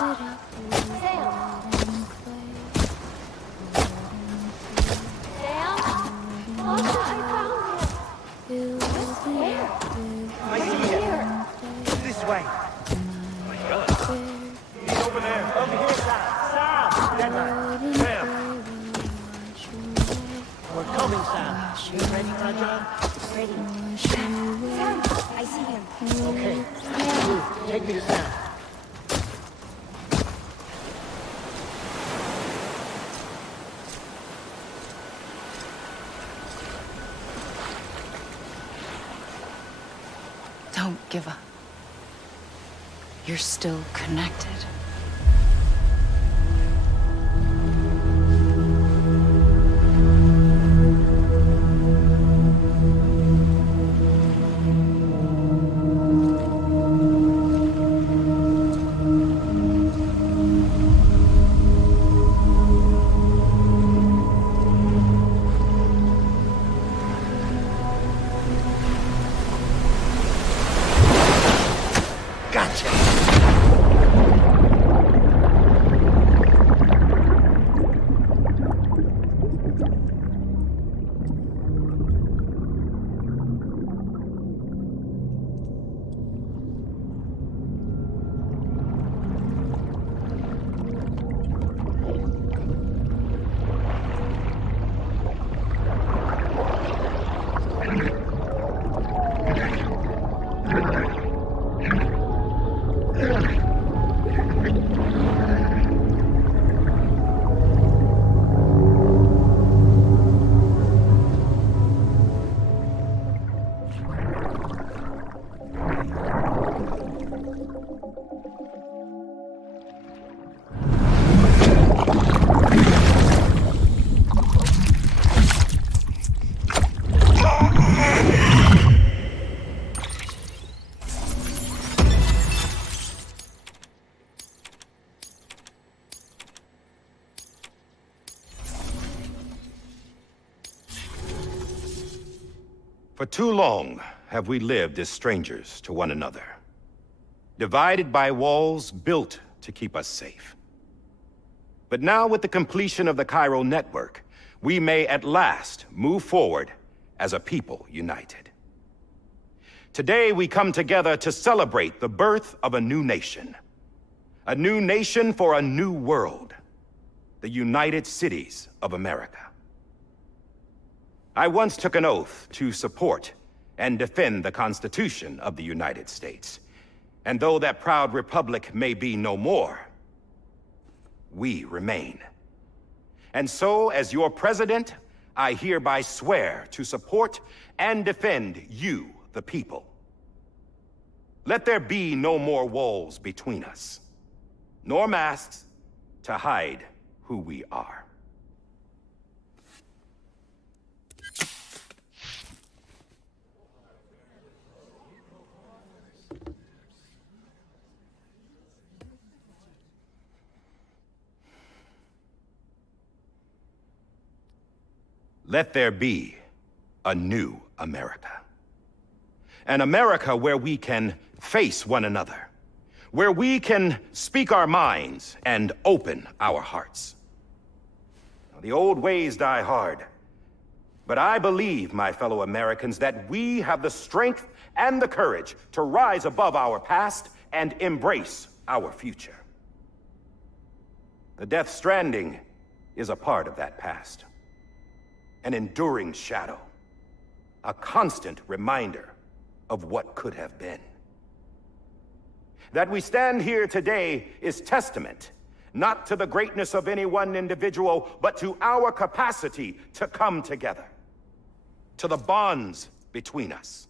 I see him. This way. He's over there. Over here, Sam. Sam! Denver. Sam! We're coming, Sam. You ready for a job? Ready. Sam, I see him. Okay. Move. Take me to Sam. Don't give up. You're still connected. For too long have we lived as strangers to one another, divided by walls built to keep us safe. But now, with the completion of the Chiral Network, we may at last move forward as a people united. Today, we come together to celebrate the birth of a new nation. A new nation for a new world. The United Cities of America. I once took an oath to support and defend the Constitution of the United States. And though that proud republic may be no more, we remain. And so, as your president, I hereby swear to support and defend you, the people. Let there be no more walls between us, nor masks to hide who we are. Let there be a new America. An America where we can face one another, where we can speak our minds and open our hearts. Now, the old ways die hard, but I believe, my fellow Americans, that we have the strength and the courage to rise above our past and embrace our future. The Death Stranding is a part of that past. An enduring shadow, a constant reminder of what could have been. That we stand here today is testament, not to the greatness of any one individual, but to our capacity to come together, to the bonds between us,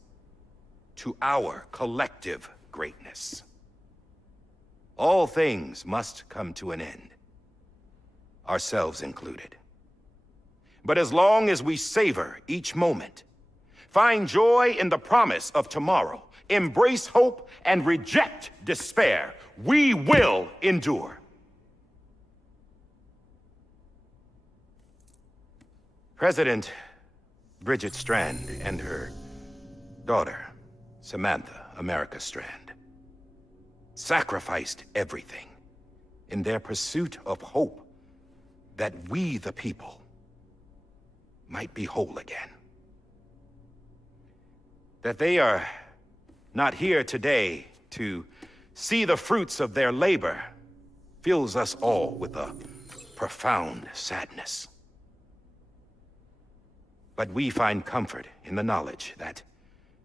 to our collective greatness. All things must come to an end, ourselves included. But as long as we savor each moment, find joy in the promise of tomorrow, embrace hope, and reject despair, we will endure. President Bridget Strand and her daughter, Samantha America Strand, sacrificed everything in their pursuit of hope that we, the people, might be whole again. That they are not here today to see the fruits of their labor fills us all with a profound sadness. But we find comfort in the knowledge that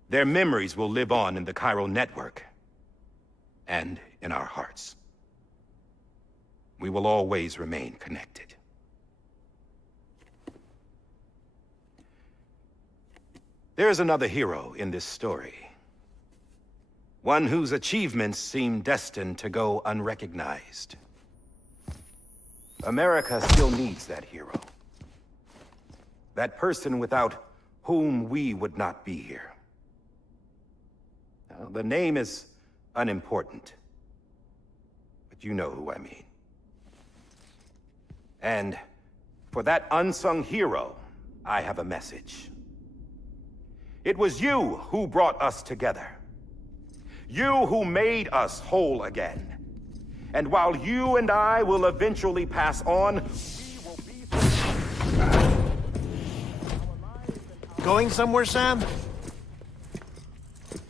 their memories will live on in the Chiral network and in our hearts. We will always remain connected. There is another hero in this story. One whose achievements seem destined to go unrecognized. America still needs that hero. That person without whom we would not be here. Now, the name is unimportant, but you know who I mean. And for that unsung hero, I have a message. It was you who brought us together. You who made us whole again. And while you and I will eventually pass on, we will be... Going somewhere, Sam?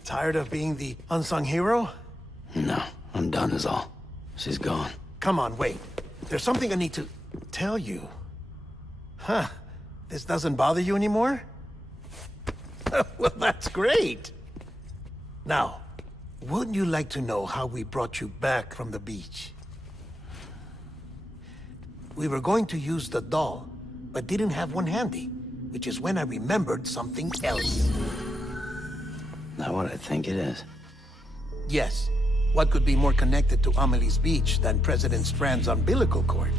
Tired of being the unsung hero? No, I'm done is all. She's gone. Come on, wait. There's something I need to tell you. Huh. This doesn't bother you anymore? Well, that's great. Now, wouldn't you like to know how we brought you back from the beach? We were going to use the doll, but didn't have one handy, which is when I remembered something else. Not what I think it is. Yes. What could be more connected to Amelie's beach than President Strand's umbilical cord?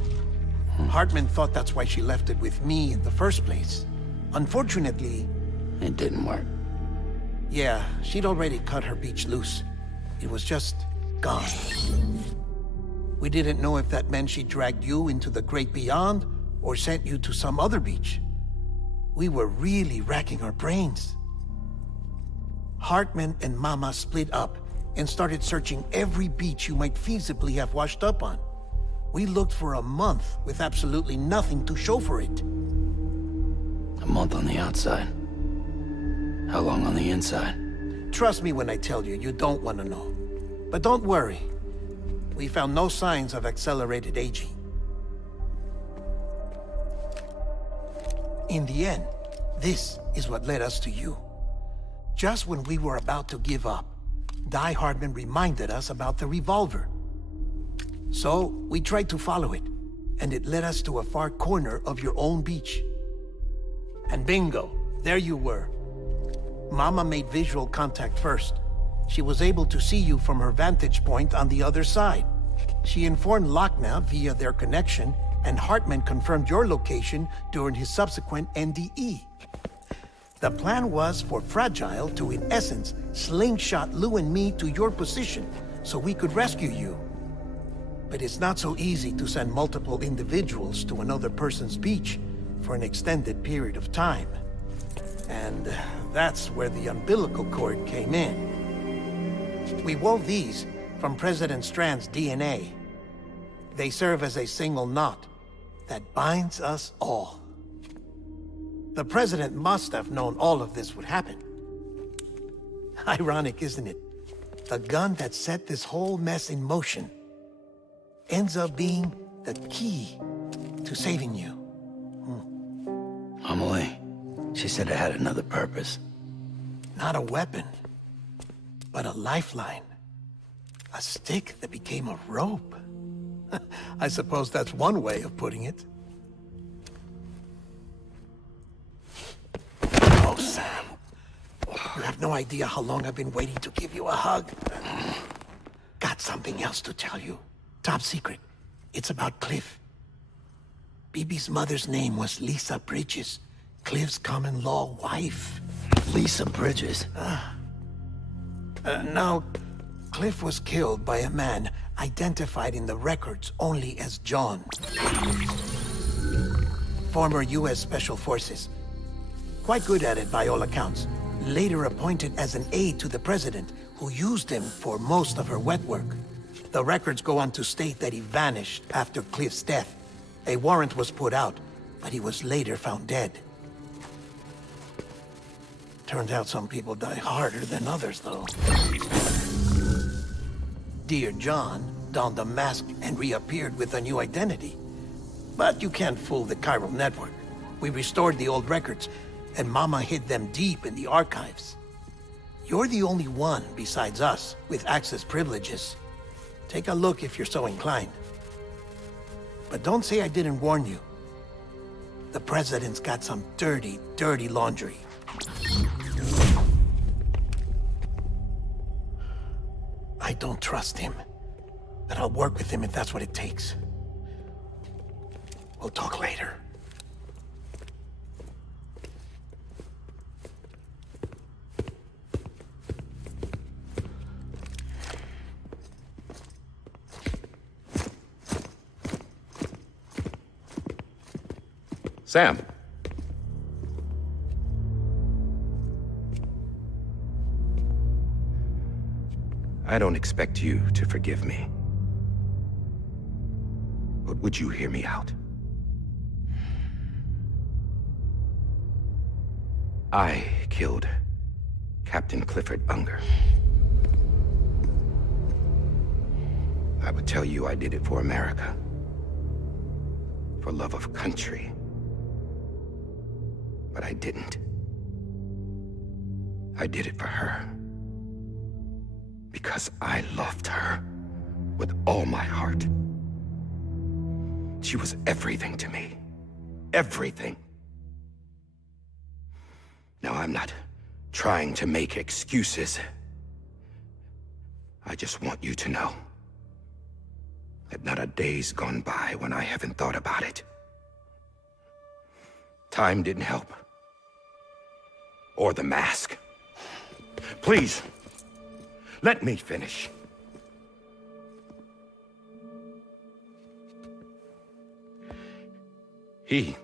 Hartman thought that's why she left it with me in the first place. Unfortunately... It didn't work. Yeah, she'd already cut her beach loose. It was just gone. We didn't know if that meant she dragged you into the great beyond, or sent you to some other beach. We were really racking our brains. Hartman and Mama split up and started searching every beach you might feasibly have washed up on. We looked for a month with absolutely nothing to show for it. A month on the outside. How long on the inside? Trust me when I tell you, you don't want to know. But don't worry. We found no signs of accelerated aging. In the end, this is what led us to you. Just when we were about to give up, Die Hardman reminded us about the revolver. So, we tried to follow it, and it led us to a far corner of your own beach. And bingo, there you were. Mama made visual contact first. She was able to see you from her vantage point on the other side. She informed Lockne via their connection, and Hartman confirmed your location during his subsequent NDE. The plan was for Fragile to, in essence, slingshot Lou and me to your position so we could rescue you. But it's not so easy to send multiple individuals to another person's beach for an extended period of time. And that's where the umbilical cord came in. We wove these from President Strand's DNA. They serve as a single knot that binds us all. The President must have known all of this would happen. Ironic, isn't it? The gun that set this whole mess in motion ends up being the key to saving you. Amelie, she said it had another purpose. Not a weapon, but a lifeline. A stick that became a rope. I suppose that's one way of putting it. Oh, Sam. You have no idea how long I've been waiting to give you a hug. Got something else to tell you. Top secret. It's about Cliff. BB's mother's name was Lisa Bridges, Cliff's common-law wife. Lisa Bridges? Now, Cliff was killed by a man identified in the records only as John. Former U.S. Special Forces. Quite good at it by all accounts. Later appointed as an aide to the president, who used him for most of her wet work. The records go on to state that he vanished after Cliff's death. A warrant was put out, but he was later found dead. Turns out some people die harder than others, though. Dear John donned a mask and reappeared with a new identity. But you can't fool the chiral network. We restored the old records, and Mama hid them deep in the archives. You're the only one, besides us, with access privileges. Take a look if you're so inclined. But don't say I didn't warn you. The President's got some dirty, dirty laundry. I don't trust him, but I'll work with him if that's what it takes. We'll talk later. Sam. I don't expect you to forgive me. But would you hear me out? I killed Captain Clifford Unger. I would tell you I did it for America. For love of country. But I didn't. I did it for her. Because I loved her with all my heart. She was everything to me. Everything. Now, I'm not trying to make excuses. I just want you to know that not a day's gone by when I haven't thought about it. Time didn't help. Or the mask. Please, let me finish. The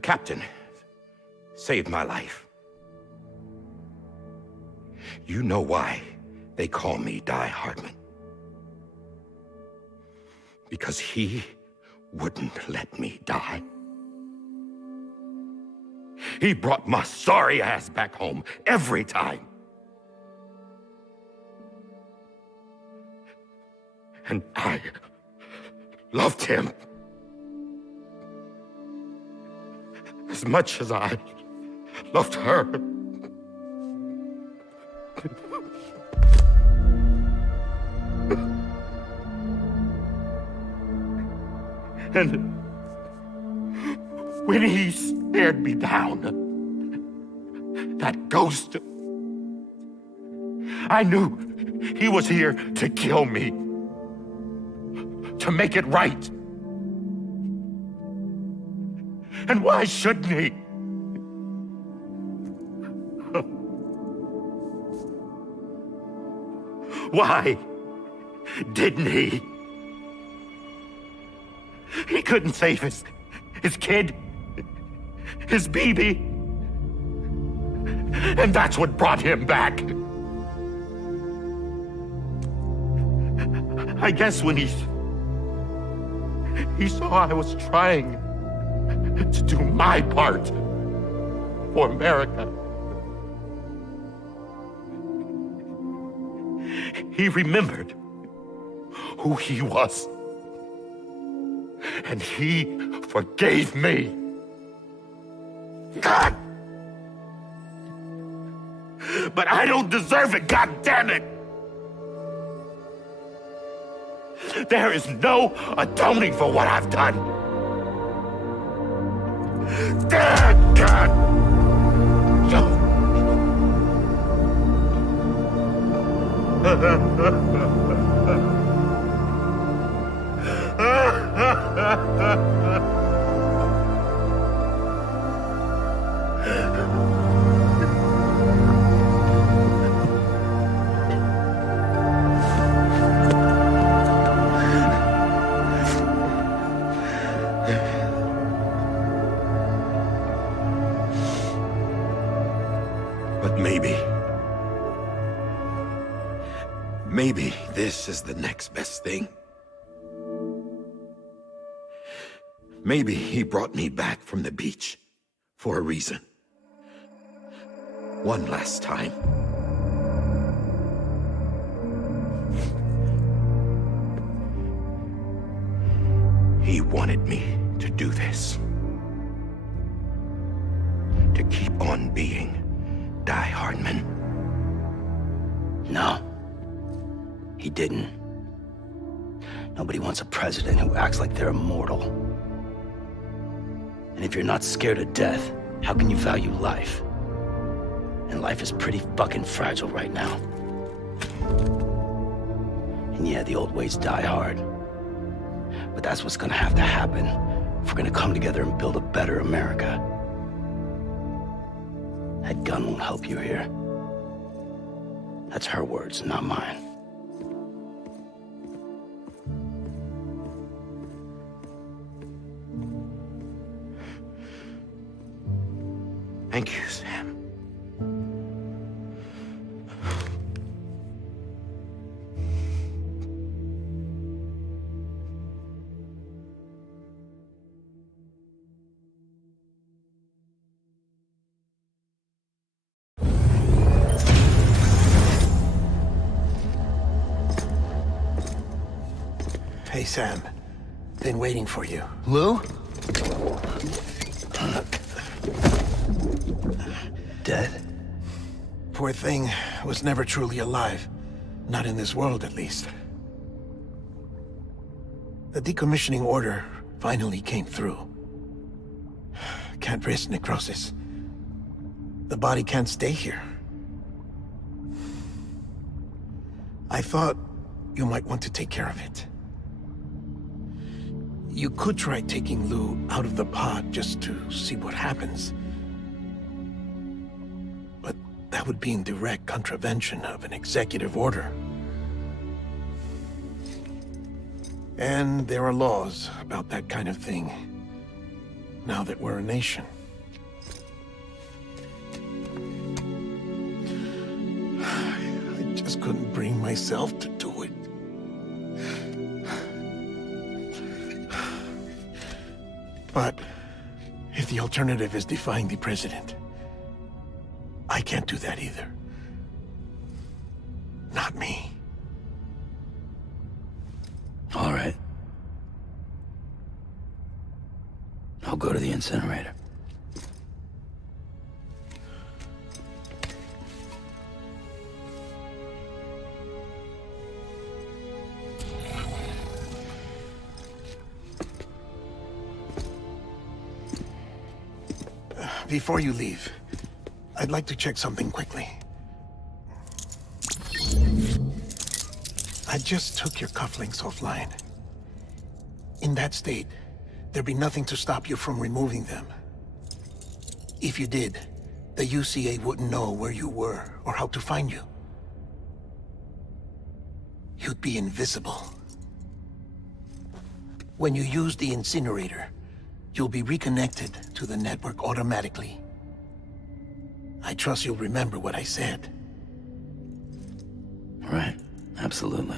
captain, saved my life. You know why they call me Die Hardman. Because he wouldn't let me die. He brought my sorry ass back home every time. And I loved him as much as I loved her. And when he stared me down, that ghost, I knew he was here to kill me, to make it right. And why shouldn't he? Why didn't he? He couldn't save his kid, his baby. And that's what brought him back. I guess when he saw I was trying to do my part for America, he remembered who he was. And he forgave me. God! But I don't deserve it, God damn it! There is no atoning for what I've done. God! But Maybe this is the next best thing. Maybe he brought me back from the beach for a reason. One last time. He wanted me to do this. To keep on being Die Hardman. No. He didn't. Nobody wants a president who acts like they're immortal. And if you're not scared of death, how can you value life? And life is pretty fucking fragile right now. And yeah, the old ways die hard. But that's what's gonna have to happen if we're gonna come together and build a better America. That gun won't help you here. That's her words, not mine. Thank you, Sam. Hey, Sam. Been waiting for you. Lou? Dead? Poor thing was never truly alive. Not in this world, at least. The decommissioning order finally came through. Can't risk necrosis. The body can't stay here. I thought you might want to take care of it. You could try taking Lou out of the pod just to see what happens. But that would be in direct contravention of an executive order. And there are laws about that kind of thing, now that we're a nation. I just couldn't bring myself to do it. But if the alternative is defying the president, I can't do that either. Not me. All right. I'll go to the incinerator. Before you leave, I'd like to check something quickly. I just took your cufflinks offline. In that state, there'd be nothing to stop you from removing them. If you did, the UCA wouldn't know where you were or how to find you. You'd be invisible. When you use the incinerator, you'll be reconnected to the network automatically. I trust you'll remember what I said. Right. Absolutely.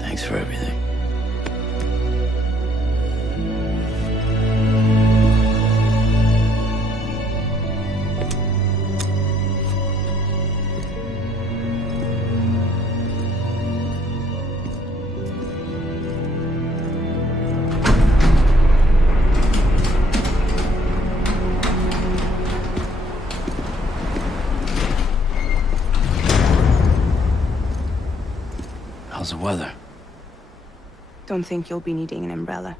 Thanks for everything. How's the weather? Don't think you'll be needing an umbrella.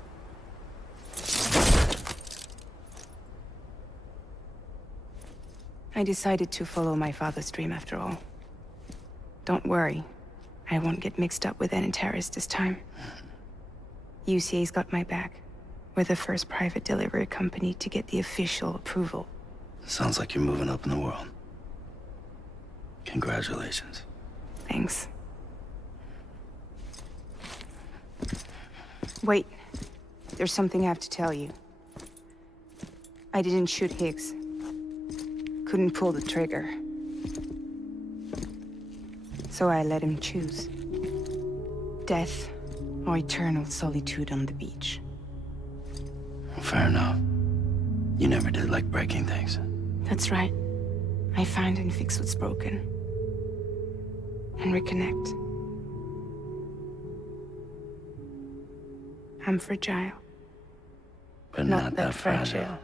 I decided to follow my father's dream after all. Don't worry. I won't get mixed up with any terrorists this time. UCA's got my back. We're the first private delivery company to get the official approval. Sounds like you're moving up in the world. Congratulations. Thanks. Wait. There's something I have to tell you. I didn't shoot Higgs. Couldn't pull the trigger. So I let him choose. Death or eternal solitude on the beach. Fair enough. You never did like breaking things. That's right. I find and fix what's broken. And reconnect. I'm fragile. But not that fragile.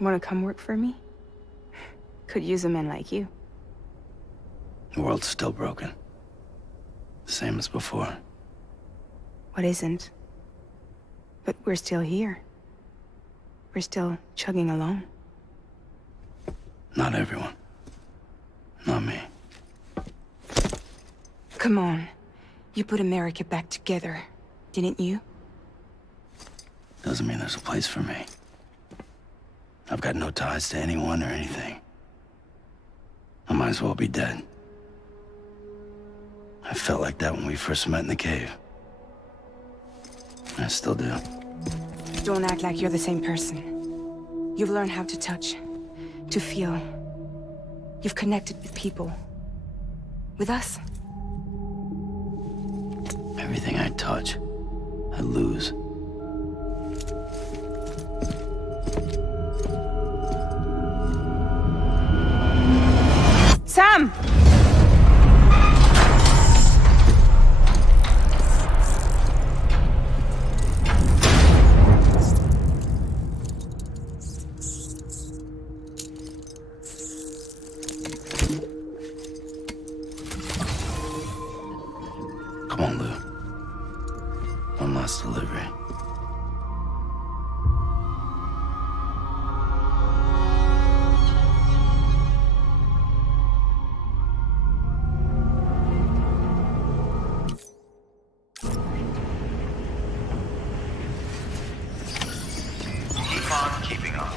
Wanna come work for me? Could use a man like you. The world's still broken. Same as before. What isn't? But we're still here. We're still chugging along. Not everyone. Not me. Come on. You put America back together, didn't you? Doesn't mean there's a place for me. I've got no ties to anyone or anything. I might as well be dead. I felt like that when we first met in the cave. I still do. Don't act like you're the same person. You've learned how to touch, to feel. You've connected with people. With us. Everything I touch, I lose. Sam! Come on, Lou. One last delivery. Keep on keeping on.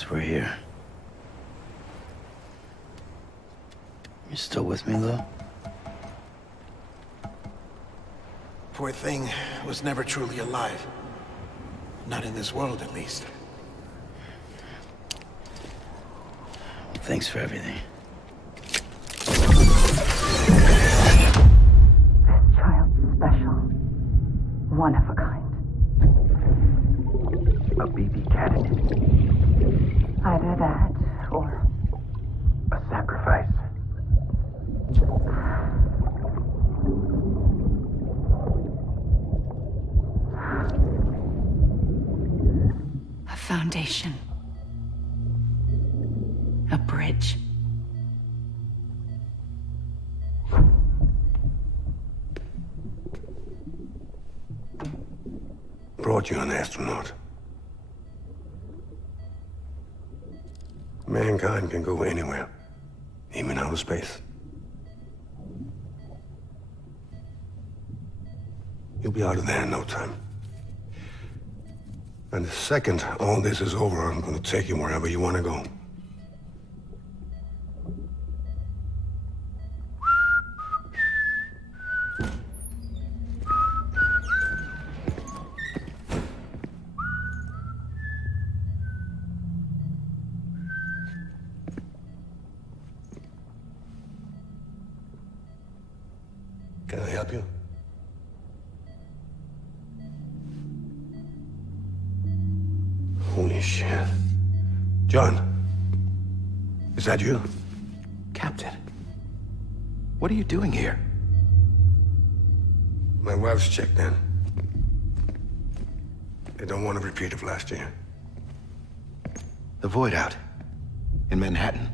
guess we're here. You still with me, Lou? Poor thing was never truly alive. Not in this world, at least. Thanks for everything. Child's special. One of a kind. A BB candidate. Either that, or A sacrifice. a foundation. A bridge. Brought you an astronaut. Mankind can go anywhere, even outer space. You'll be out of there in no time. And the second all this is over, I'm gonna take you wherever you wanna go. Can I help you? Holy shit. John, is that you? Captain, what are you doing here? My wife's checked in. They don't want a repeat of last year. The Void Out in Manhattan.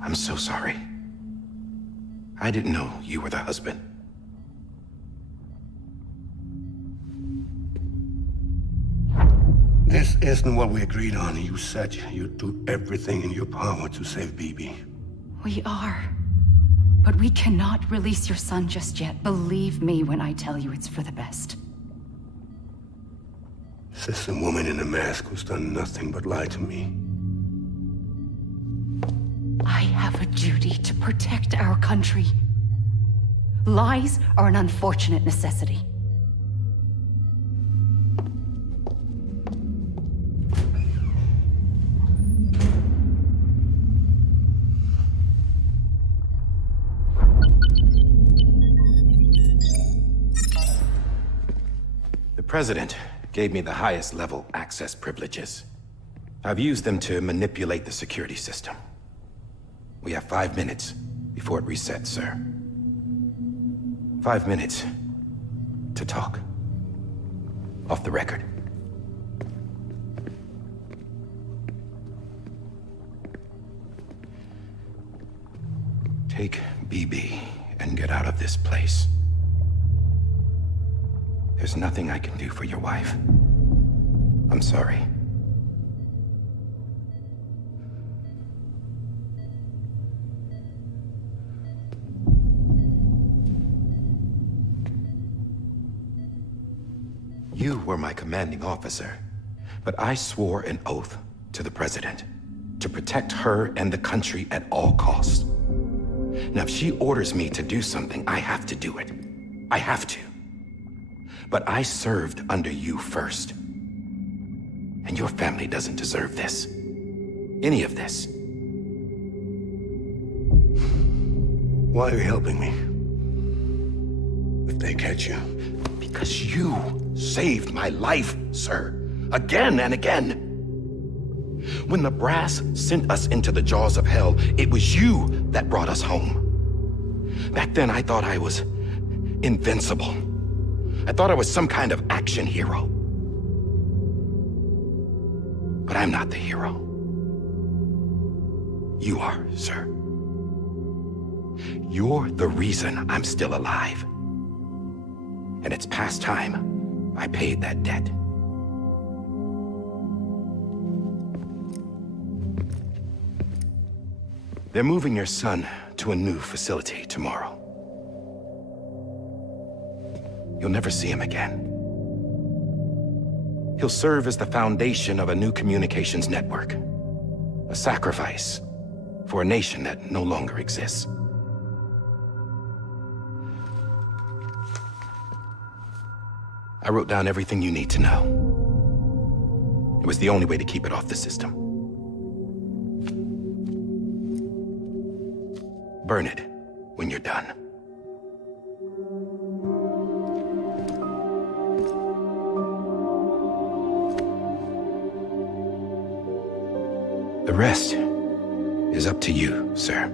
I'm so sorry. I didn't know you were the husband. This isn't what we agreed on. You said you'd do everything in your power to save BB. We are. But we cannot release your son just yet. Believe me when I tell you it's for the best. This is a woman in a mask who's done nothing but lie to me. I have a duty to protect our country. Lies are an unfortunate necessity. The President gave me the highest level access privileges. I've used them to manipulate the security system. We have 5 minutes before it resets, sir. 5 minutes to talk. Off the record. Take BB and get out of this place. There's nothing I can do for your wife. I'm sorry. You were my commanding officer, but I swore an oath to the President to protect her and the country at all costs. Now, if she orders me to do something, I have to do it. I have to. But I served under you first. And your family doesn't deserve this. Any of this. Why are you helping me? If they catch you. Because you saved my life, sir. Again and again. When the brass sent us into the jaws of hell, it was you that brought us home. Back then, I thought I was invincible. I thought I was some kind of action hero. But I'm not the hero. You are, sir. You're the reason I'm still alive. And it's past time I paid that debt. They're moving your son to a new facility tomorrow. You'll never see him again. He'll serve as the foundation of a new communications network. A sacrifice for a nation that no longer exists. I wrote down everything you need to know. It was the only way to keep it off the system. Burn it when you're done. The rest is up to you, sir.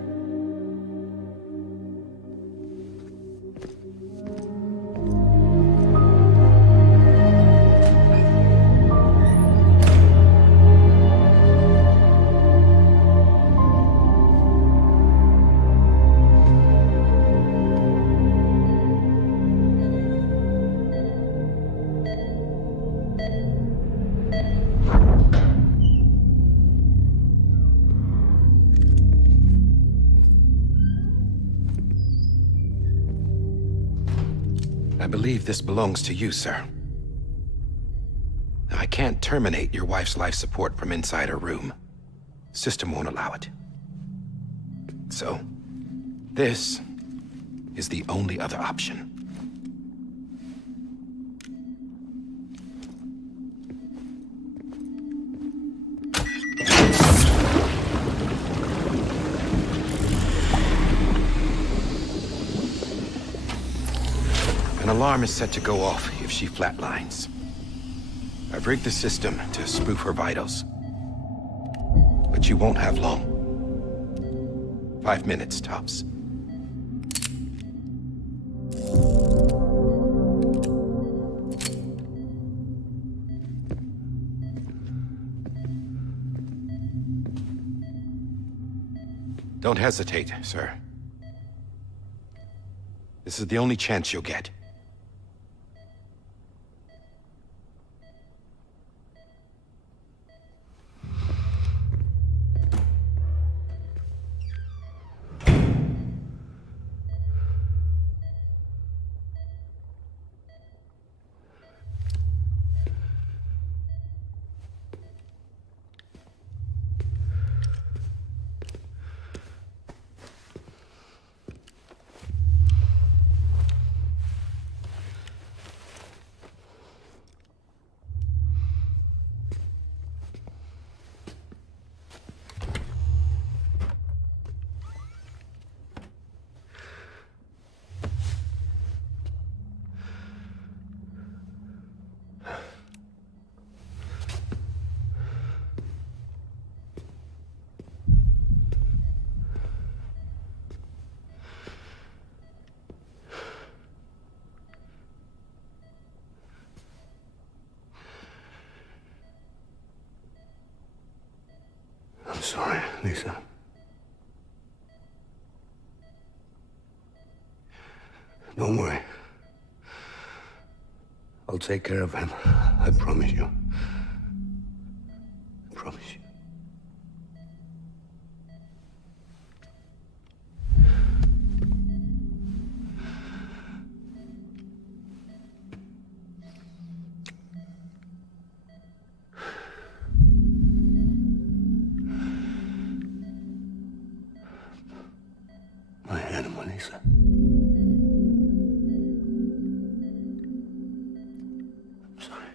I believe this belongs to you, sir. I can't terminate your wife's life support from inside her room. System won't allow it. So, this is the only other option. An alarm is set to go off if she flatlines. I've rigged the system to spoof her vitals. But you won't have long. 5 minutes, tops. Don't hesitate, sir. This is the only chance you'll get. I'm sorry, Lisa. Don't worry. I'll take care of him. I promise you. I promise you. My animal, Lisa. I'm sorry.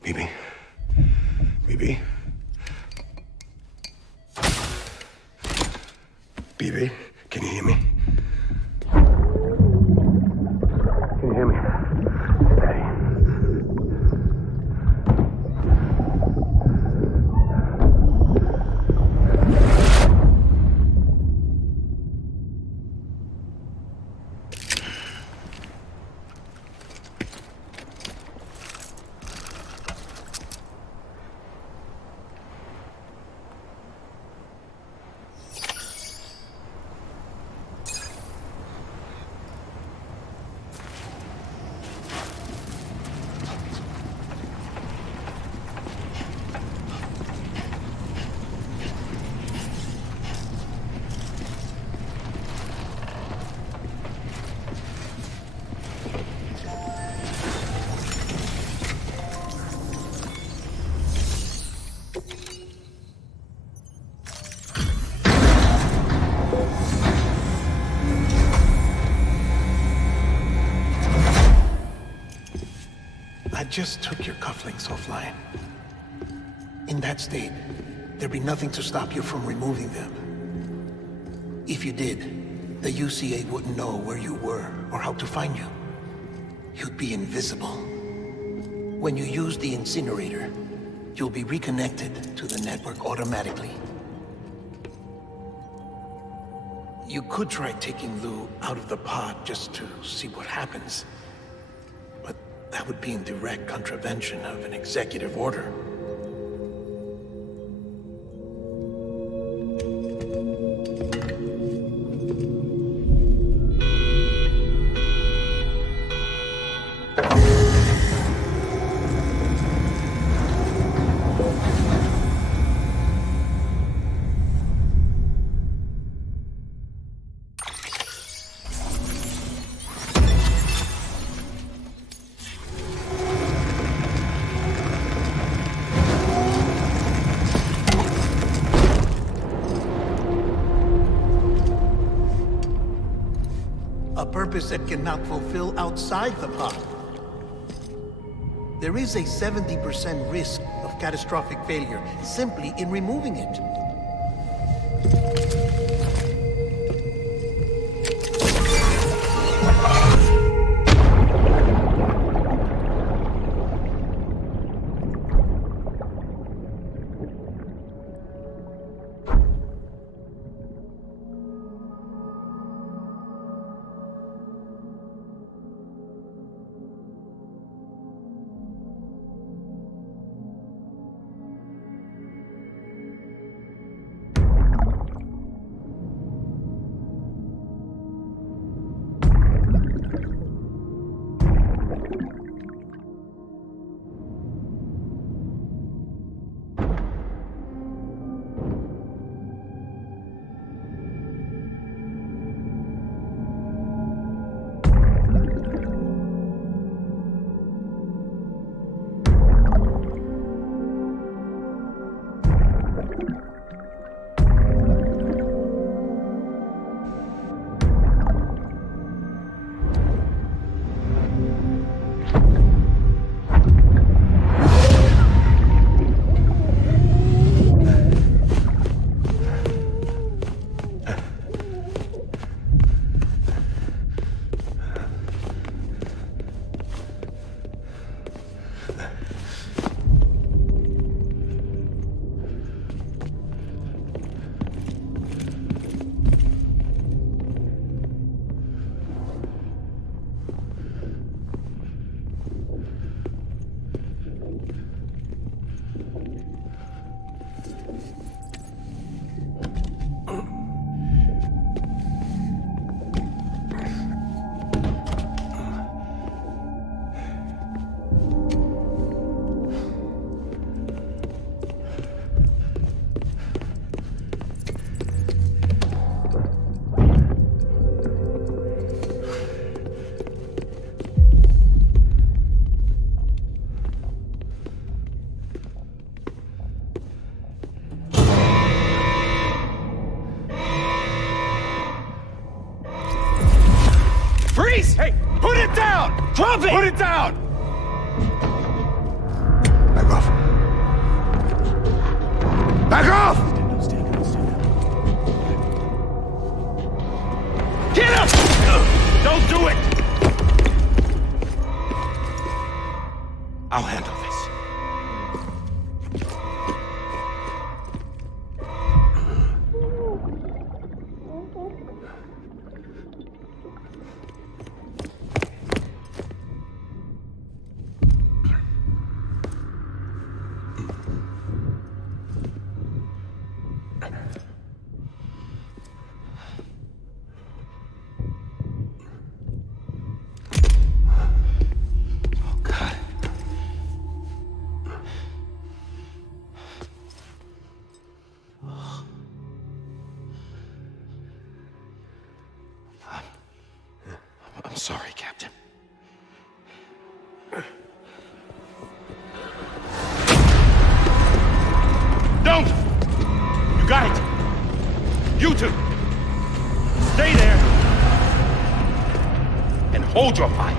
Bibi. Bibi. Bibi, can you hear me? Can you hear me? Steady. just took your cufflinks offline. In that state, there'd be nothing to stop you from removing them. If you did, the UCA wouldn't know where you were or how to find you. You'd be invisible. When you use the incinerator, you'll be reconnected to the network automatically. You could try taking Lou out of the pod just to see what happens. But that would be in direct contravention of an executive order. A purpose that cannot fulfill outside the pod. There is a 70% risk of catastrophic failure simply in removing it. Freeze! Hey, put it down! Drop it! Put it down! Back off. Back off! Get up! Don't do it! I'll handle this. I'm sorry, Captain. Don't! You got it! You two! Stay there! And hold your fire!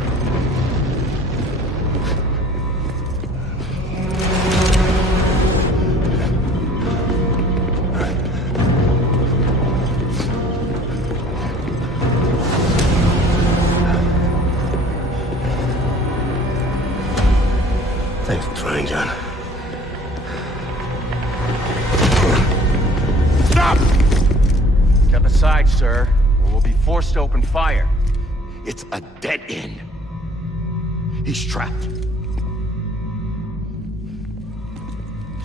forced to open fire. It's a dead end. He's trapped.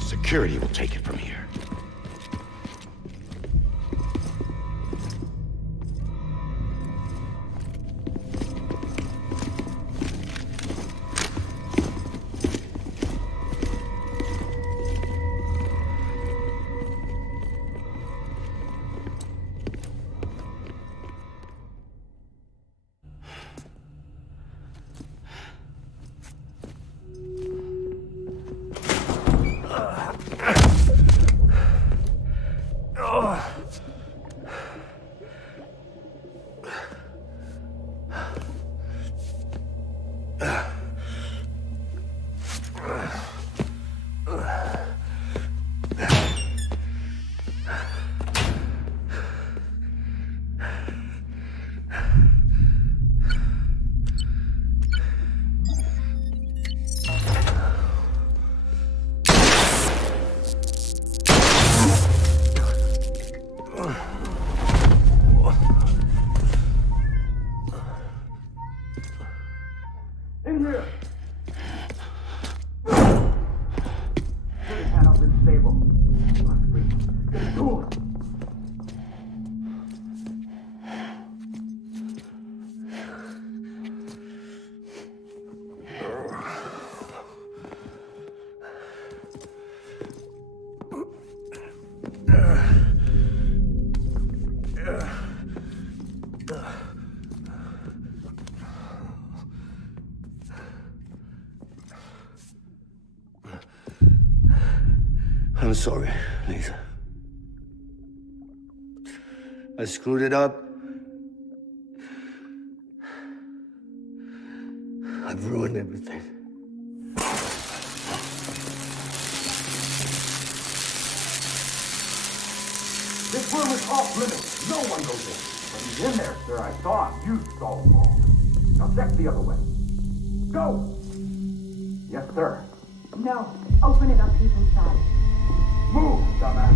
Security will take it from here. I'm sorry, Lisa. I screwed it up. I've ruined everything. This room is off limits. No one goes in. But he's in there, sir. I saw him. You saw him all. Now check the other way. Go! Yes, sir. No. Open it up. He's inside. Move, dumbass.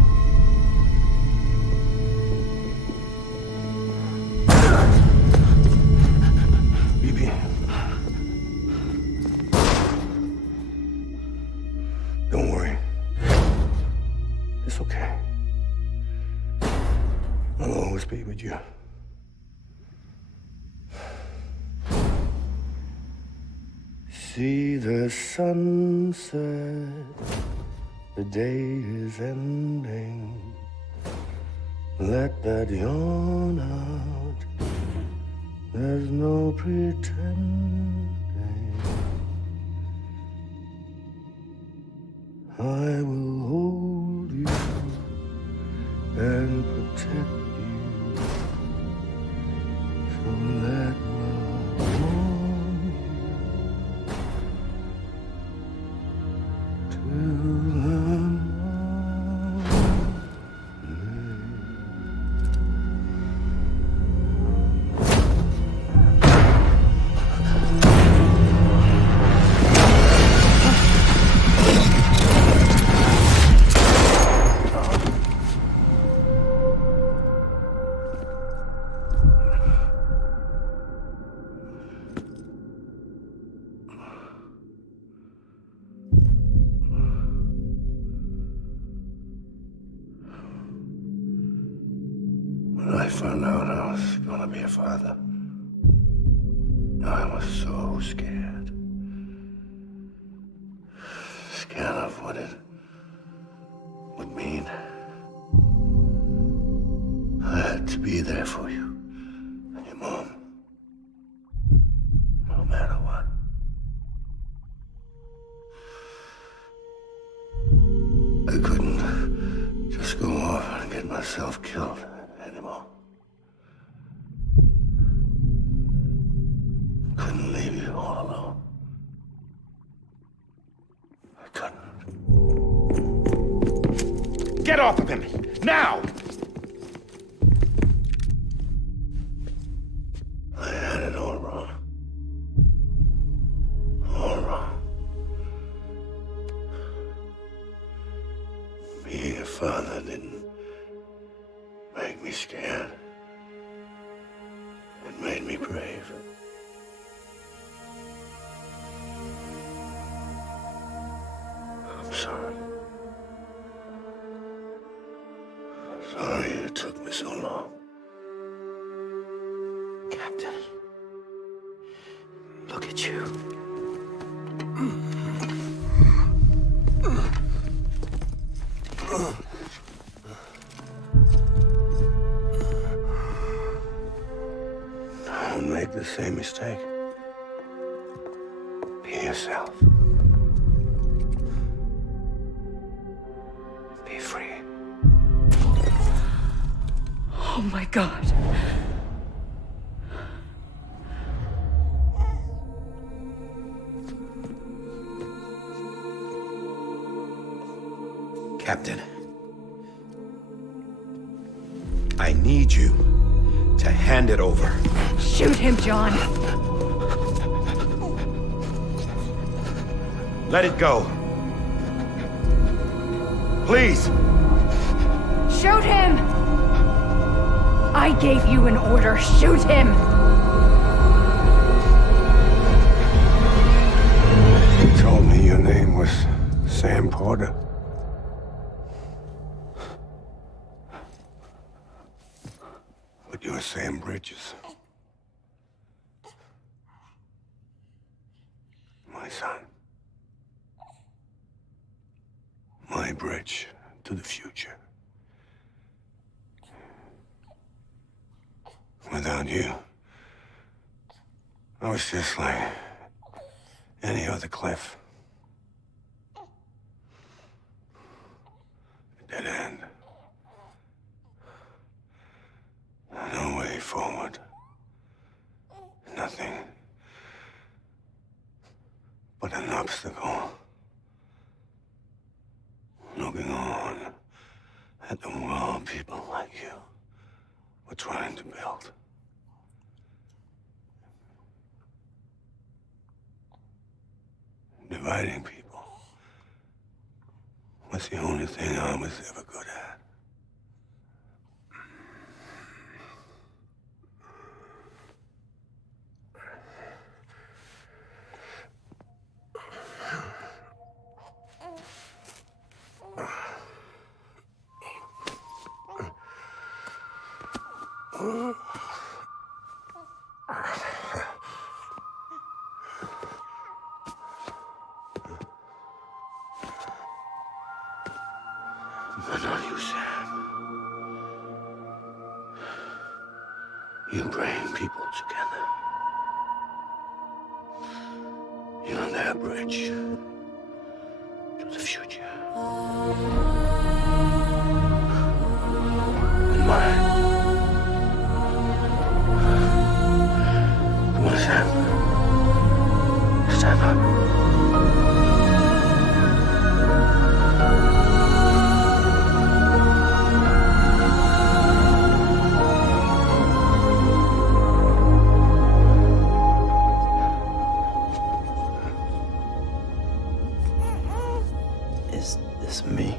BB. Don't worry. It's okay. I'll always be with you. See the sunset. The day is ending. Let that yawn out. There's no pretending. I will hold you and protect you. So let love warm you till the When I found out I was gonna be a father, I was so scared. Scared of what it would mean. I had to be there for you and your mom, no matter what. I couldn't just go off and get myself killed anymore. Couldn't leave you all alone. I couldn't. Get off of him! Now! I had it all wrong. All wrong. Being a father didn't make me scared. brave. I'm sorry. Sorry it took me so long. Captain, look at you. Don't make the same mistake. Be yourself. Be free. Oh my God. Captain, I need you to hand it over. Shoot him, John. Let it go. Please. Shoot him! I gave you an order. Shoot him! You told me your name was Sam Porter. But you're Sam Bridges. My son. My bridge to the future. Without you, I was just like any other Cliff. A dead end. No way forward. Nothing but an obstacle. Looking on at the world people like you were trying to build. Dividing people was the only thing I was ever good at. But not you, Sam. You bring people together. You're their bridge to the future. And mine. Come on, Sam. Stand up. Is this me?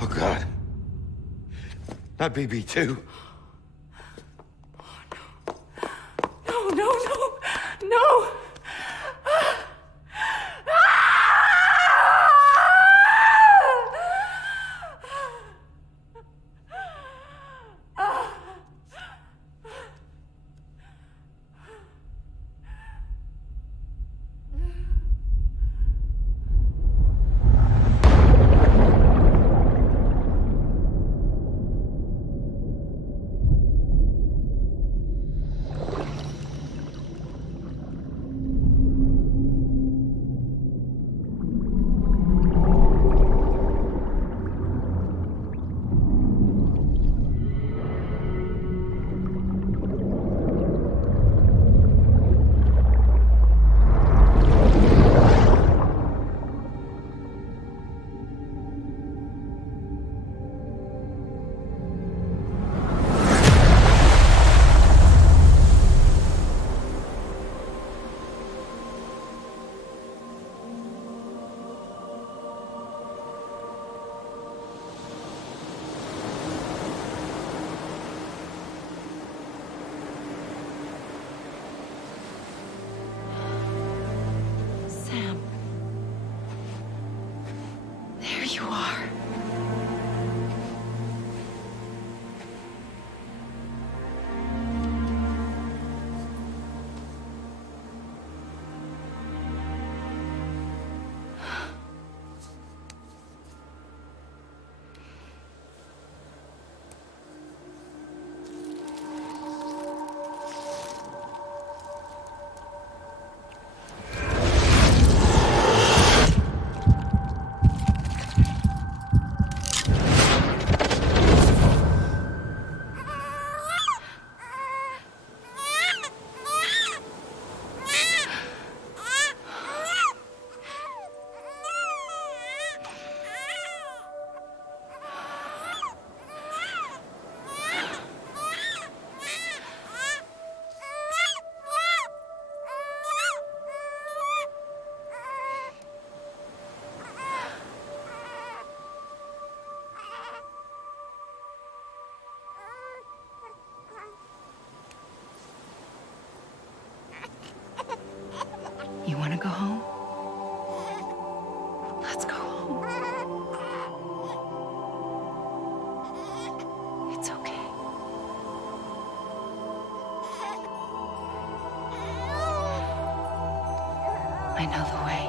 Oh, God. Not BB2. No, no, no, no! you are. You want to go home? Let's go home. It's okay. I know the way.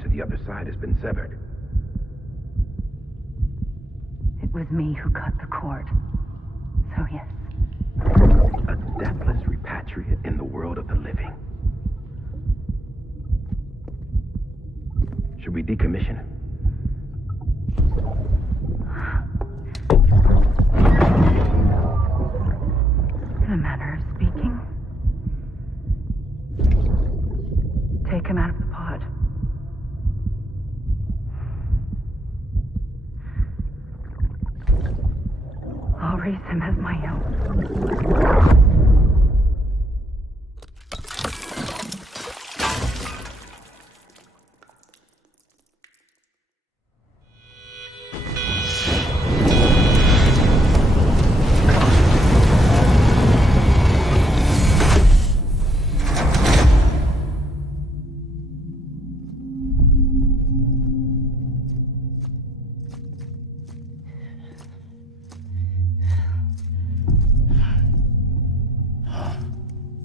To the other side has been severed. It was me who cut the cord. So yes. A deathless repatriate in the world of the living. Should we decommission him? In a manner of speaking. Take him out of the pod. I'll raise him as my own.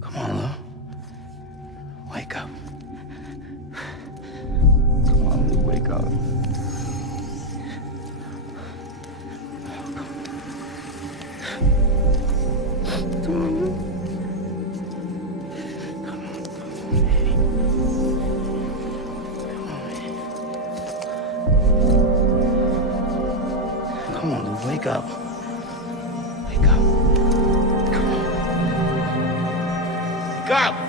Come on, Lou, wake up. Wake up. Come on. Wake up!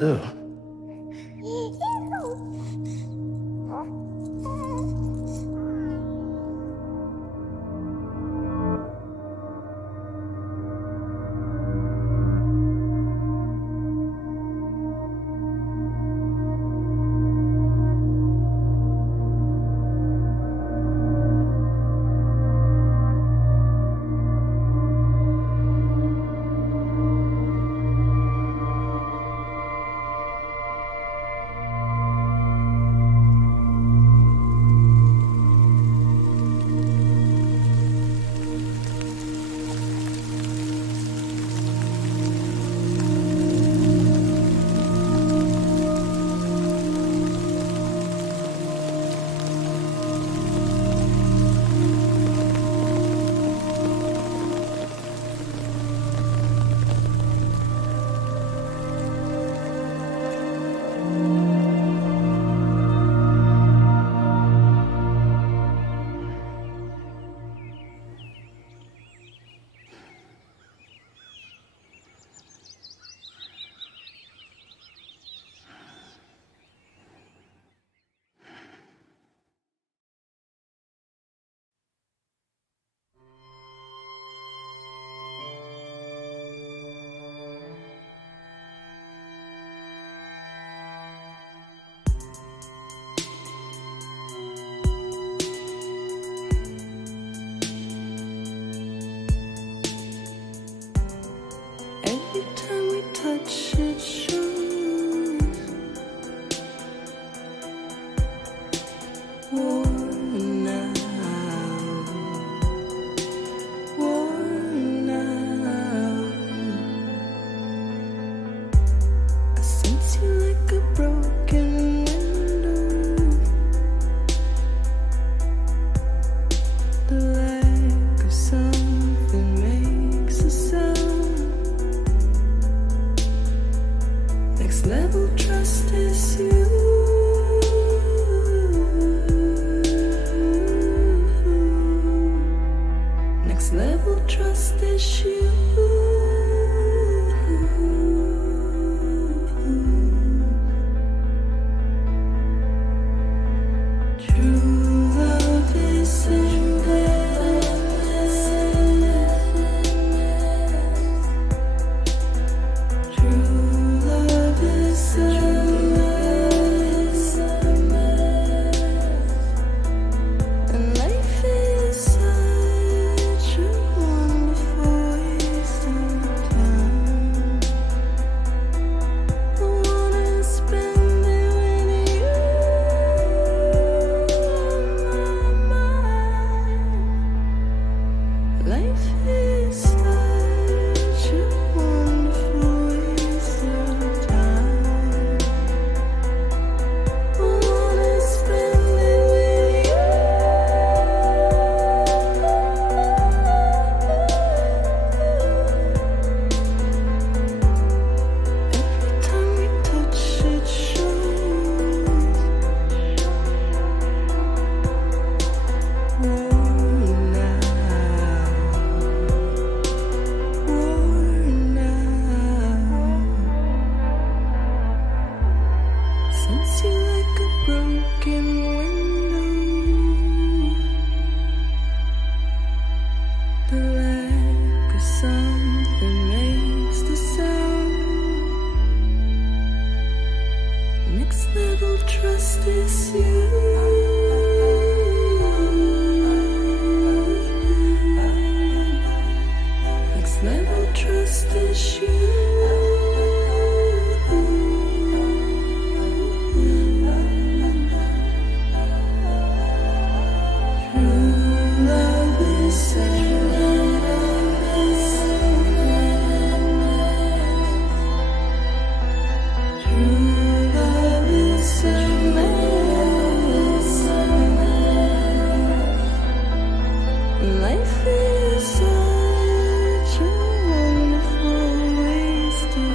Ew. Every time we touch it shows worn out, worn out. I sense you like a broken window. The lack of something makes a sound. Next level trust is you. Next level trust is you. True love is endless. True love is endless. And life is such a wonderful waste of time. I wanna spend it with you on my mind. Life is such a wonderful waste of time. I wanna spend it with you. Every time we touch it shows worn out, worn out. Sense you like a broken window. The lack of something makes the sound. Next level trust is you. Next level trust is you. True love is endless. True love is endless. Life is such a wonderful waste of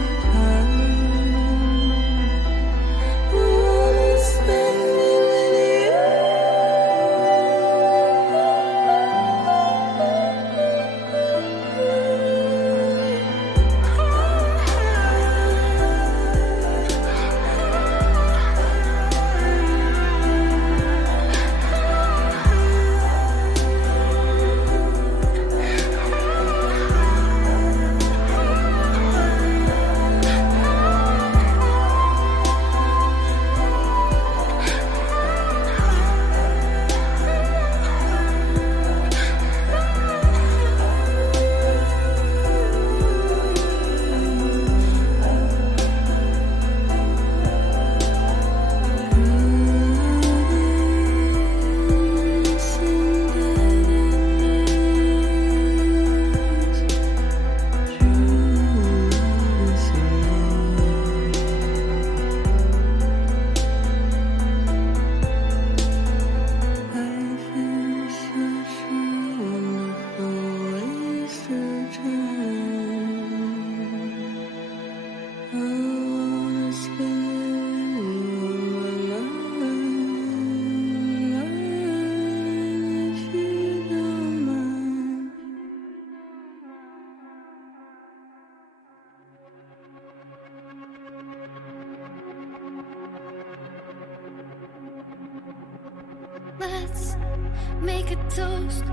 Let's make a toast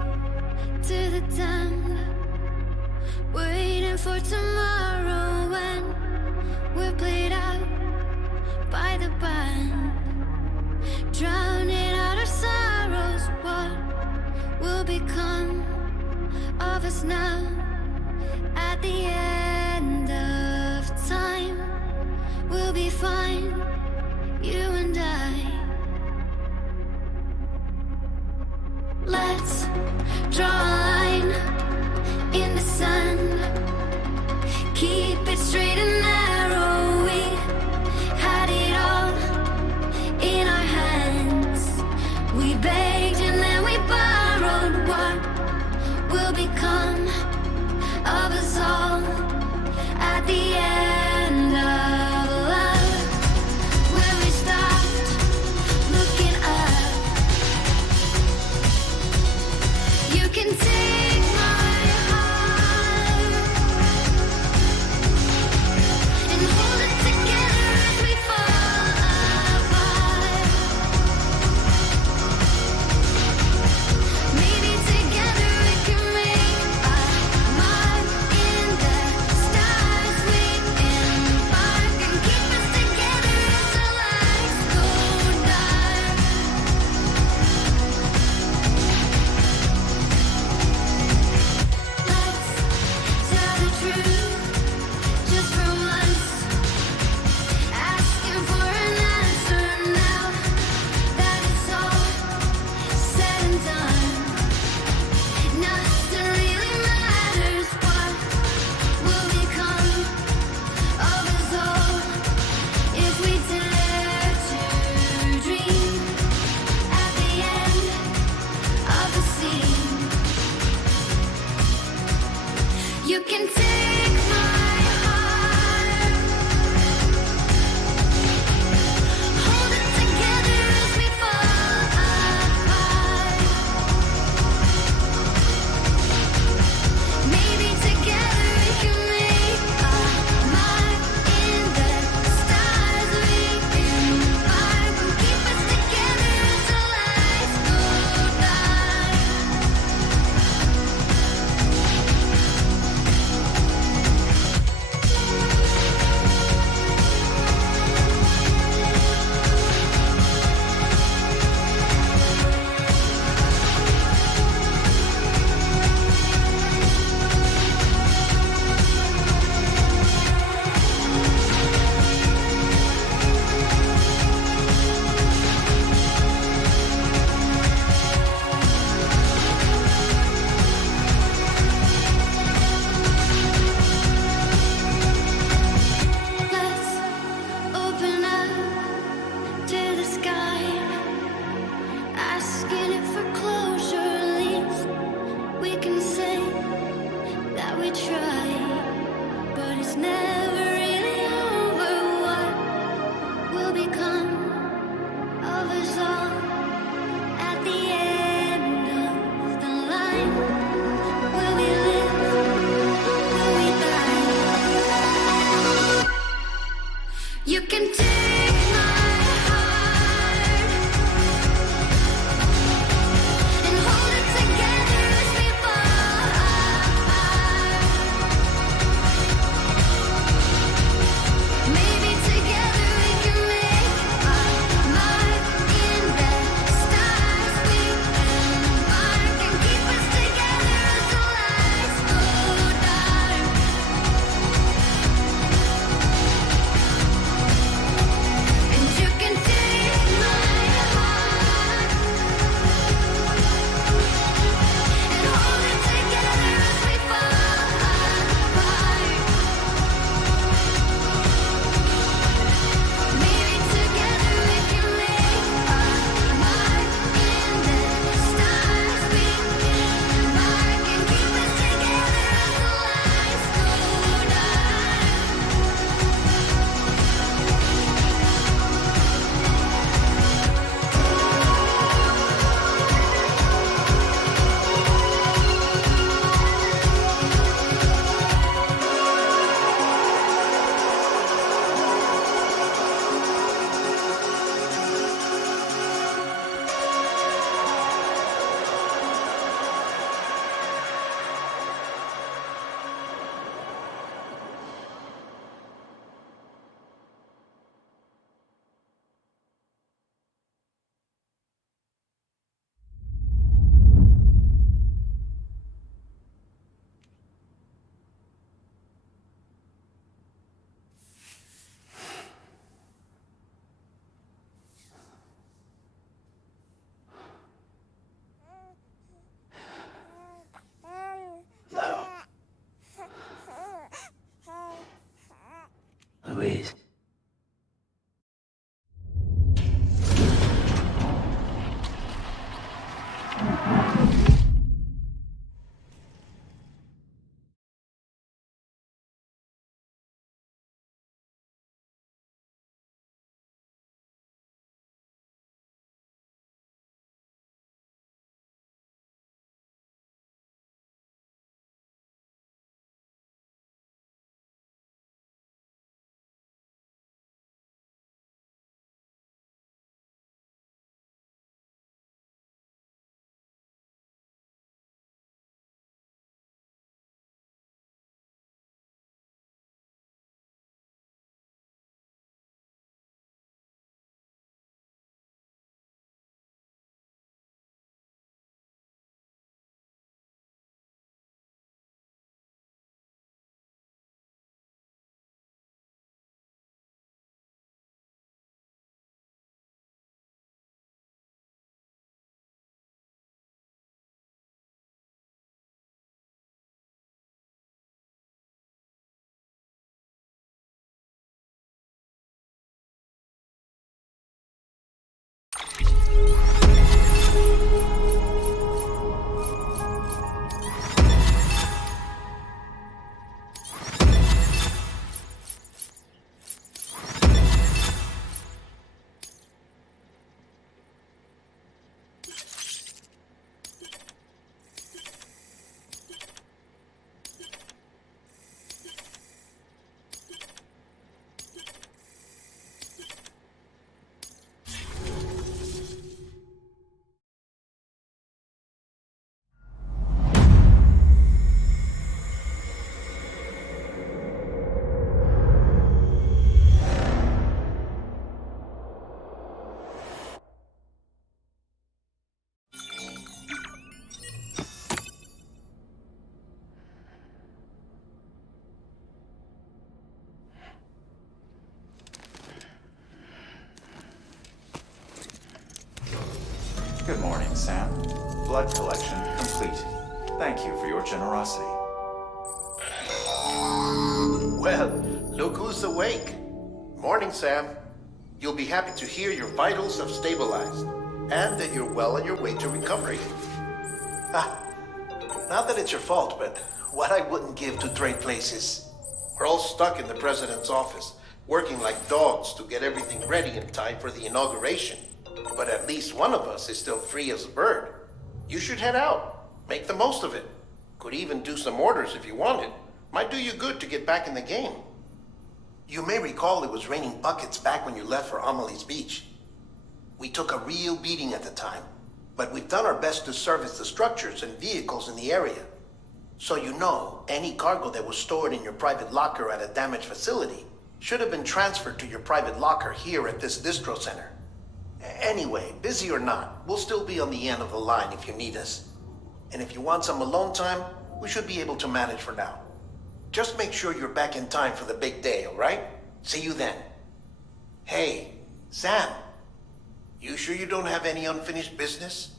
to the damned, waiting for tomorrow when we're played out by the band, drowning out our sorrows. What will become of us now at the end of time? We'll be fine, you and I. Let's draw a line in the sand, keep it straight and narrow. We had it all in our hands. We begged and then we borrowed. What will become of us all at the end of love? Where we stopped looking up. You can take my heart and hold it together as we fall apart. Maybe together we can make a mark in the stars. We embark and keep us together till lights go dark. Let's tell the truth just for once, asking for an answer now that it's all said and done. Nothing really matters. What will become of us all if we dare to dream at the end of the scene? You can take my heart, hold it together as we fall apart. Maybe together we can make a mark in the stars. We embark and keep us together till lights go dark. Let's open up to the sky, asking it for closure. At least we can say that we tried, but it's never really over. What will become of us all at the end of the line? Will we live? Will we die? You can take my heart and hold it together as we fall apart. Louise. Good morning, Sam. Blood collection complete. Thank you for your generosity. Well, look who's awake. Morning, Sam. You'll be happy to hear your vitals have stabilized, and that you're well on your way to recovery. Not that it's your fault, but what I wouldn't give to trade places. We're all stuck in the president's office, working like dogs to get everything ready in time for the inauguration. But at least one of us is still free as a bird. You should head out. Make the most of it. Could even do some orders if you wanted. Might do you good to get back in the game. You may recall it was raining buckets back when you left for Amelie's Beach. We took a real beating at the time, but we've done our best to service the structures and vehicles in the area. So you know, any cargo that was stored in your private locker at a damaged facility should have been transferred to your private locker here at this distro center. Anyway, busy or not, we'll still be on the end of the line if you need us. And if you want some alone time, we should be able to manage for now. Just make sure you're back in time for the big day, all right? See you then. Hey, Sam, you sure you don't have any unfinished business?